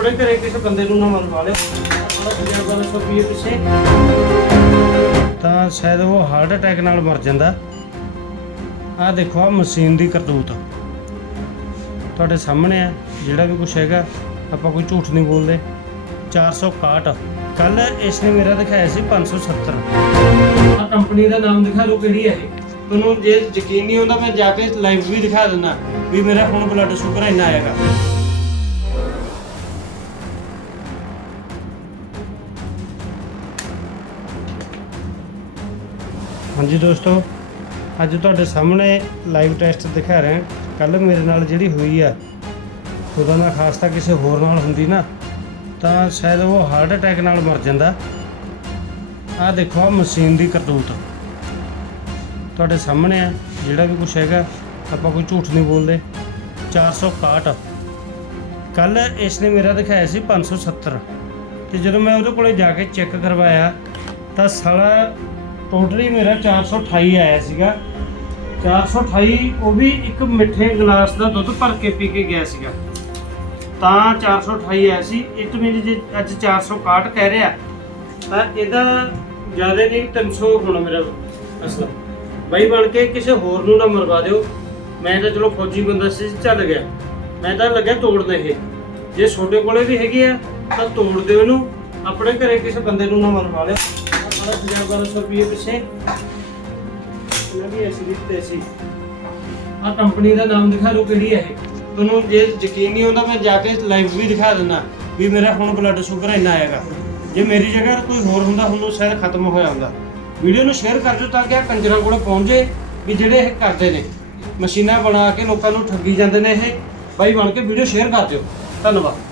ਆਪਣੇ ਘਰੇ ਕਿਸੇ ਬੰਦੇ ਨੂੰ ਨਾ ਮਰਵਾ ਲਿਓ। ਦਾ ਪਿੱਛੇ। ਤਾਂ ਸ਼ਾਇਦ ਉਹ ਹਾਰਟ ਅਟੈਕ ਨਾਲ ਮਰ ਜਾਂਦਾ। ਆਹ ਦੇਖੋ ਆ ਮਸ਼ੀਨ ਦੀ ਕਰਤੂਤ। ਤੁਹਾਡੇ ਸਾਹਮਣੇ ਆ ਜਿਹੜਾ ਵੀ ਕੁਝ ਹੈਗਾ ਆਪਾਂ ਕੋਈ ਝੂਠ ਨਹੀਂ ਬੋਲਦੇ। 461 ਕੱਲ ਇਸ ਨੇ ਮੇਰਾ ਦਿਖਾਇਆ ਸੀ 570 ਆ ਕੰਪਨੀ ਦਾ ਨਾਮ ਦਿਖਾ ਦਿਓ ਕਿਹੜੀ ਹੈ ਇਹ। ਤੁਹਾਨੂੰ ਜੇ ਯਕੀਨ ਨਹੀਂ ਹੁੰਦਾ ਮੈਂ ਜਾ ਕੇ ਲਾਈਵ ਵੀ ਦਿਖਾ ਦਿੰਦਾ ਵੀ ਮੇਰਾ ਹੁਣ ਬਲੱਡ ਸ਼ੂਗਰ ਇੰਨਾ ਆਏਗਾ ਹਾਂਜੀ ਦੋਸਤੋ, ਅੱਜ ਤੁਹਾਡੇ ਸਾਹਮਣੇ ਲਾਈਵ ਟੈਸਟ ਦਿਖਾ ਰਹੇ ਹਾਂ। ਕੱਲ ਮੇਰੇ ਨਾਲ ਜਿਹੜੀ ਹੋਈ ਆ, ਉਹਦਾ ਨਾ ਖਾਸ ਤਾਂ ਕਿਸੇ ਹੋਰ ਨਾਲ ਹੁੰਦੀ ਨਾ, ਤਾਂ ਸ਼ਾਇਦ ਉਹ ਹਾਰਟ ਅਟੈਕ ਨਾਲ ਮਰ ਜਾਂਦਾ। ਆਹ ਦੇਖੋ ਆ ਮਸ਼ੀਨ ਦੀ ਕਰਤੂਤ। ਤੁਹਾਡੇ ਸਾਹਮਣੇ ਆ, ਜਿਹੜਾ ਵੀ ਕੁਝ ਹੈਗਾ, ਆਪਾਂ ਕੋਈ ਝੂਠ ਨਹੀਂ ਬੋਲਦੇ। 461 ਕੱਲ ਇਸ ਨੇ ਮੇਰਾ ਦਿਖਾਇਆ ਸੀ 570 ਤੇ ਜਦੋਂ ਮੈਂ ਉਹਦੇ ਕੋਲੇ ਜਾ ਕੇ ਚੈੱਕ ਕਰਵਾਇਆ, ਤਾਂ ਸਾਲਾ ਟੋਟਲੀ ਮੇਰਾ 428 ਆਇਆ ਸੀਗਾ। 428 ਉਹ ਵੀ ਇੱਕ ਮਿੱਠੇ ਗਲਾਸ ਦਾ ਦੁੱਧ ਭਰ ਕੇ ਪੀ ਕੇ ਗਿਆ ਸੀਗਾ। ਤਾਂ 428 ਆਇਆ ਸੀ। ਇੱਕ ਮਿੰਟ ਜੇ ਅੱਜ 461 ਕਹਿ ਰਿਹਾ, ਤਾਂ ਇਹਦਾ ਜ਼ਿਆਦਾ ਨਹੀਂ 300 ਹੋਣਾ ਮੇਰਾ ਅਸਲ। ਬਾਈ, ਬਣ ਕੇ ਕਿਸੇ ਹੋਰ ਨੂੰ ਨਾ ਮਰਵਾ ਦਿਓ। ਮੈਂ ਤਾਂ ਚਲੋ ਫੌਜੀ ਬੰਦਾ ਸੀ, ਚੱਲ ਗਿਆ। ਮੈਂ ਤਾਂ ਲੱਗਿਆ ਤੋੜਨ ਇਹ। ਜੇ ਛੋਟੇ ਕੋਲੇ ਵੀ ਹੈਗੇ ਆ, ਤਾਂ ਤੋੜ ਦਿਓ ਇਹਨੂੰ। ਆਪਣੇ ਘਰੇ ਕਿਸੇ ਬੰਦੇ ਨੂੰ ਨਾ ਮਰਵਾ ਲਿਓ। ਆਪਣਾ ਪੰਜਾਬਾ ਦਾ ਰੁਪਏ ਪਿੱਛੇ। ਇਹਨਾਂ ਦੀ ਦਿੱਤੇ ਸੀ। ਆ ਕੰਪਨੀ ਦਾ ਨਾਮ ਦਿਖਾ ਦਿਓ ਕਿਹੜੀ ਹੈ ਇਹ। ਤੁਹਾਨੂੰ ਜੇ ਯਕੀਨ ਨਹੀਂ ਆਉਂਦਾ ਮੈਂ ਜਾ ਕੇ ਲਾਈਵ ਵੀ ਦਿਖਾ ਦਿੰਦਾ ਵੀ ਮੇਰਾ ਹੁਣ ਬਲੱਡ ਸ਼ੂਗਰ ਇੰਨਾ ਆਏਗਾ ਜੇ ਮੇਰੀ ਜਗ੍ਹਾ ਕੋਈ ਹੋਰ ਹੁੰਦਾ, ਹੁਣ ਉਹ ਸ਼ਾਇਦ ਖਤਮ ਹੋਇਆ ਹੁੰਦਾ ਵੀਡੀਓ ਨੂੰ ਸ਼ੇਅਰ ਕਰ ਦਿਓ ਤਾਂ ਕਿ ਆ ਕੰਜਰਾਂ ਕੋਲ ਪਹੁੰਚ ਜੇ ਵੀ ਜਿਹੜੇ ਇਹ ਕਰਦੇ ਨੇ। ਮਸ਼ੀਨਾਂ ਬਣਾ ਕੇ ਲੋਕਾਂ ਨੂੰ ਠੱਗੀ ਜਾਂਦੇ ਨੇ ਇਹ। ਬਾਈ ਬਣ ਕੇ ਵੀਡੀਓ ਸ਼ੇਅਰ ਕਰ ਦਿਓ। ਧੰਨਵਾਦ।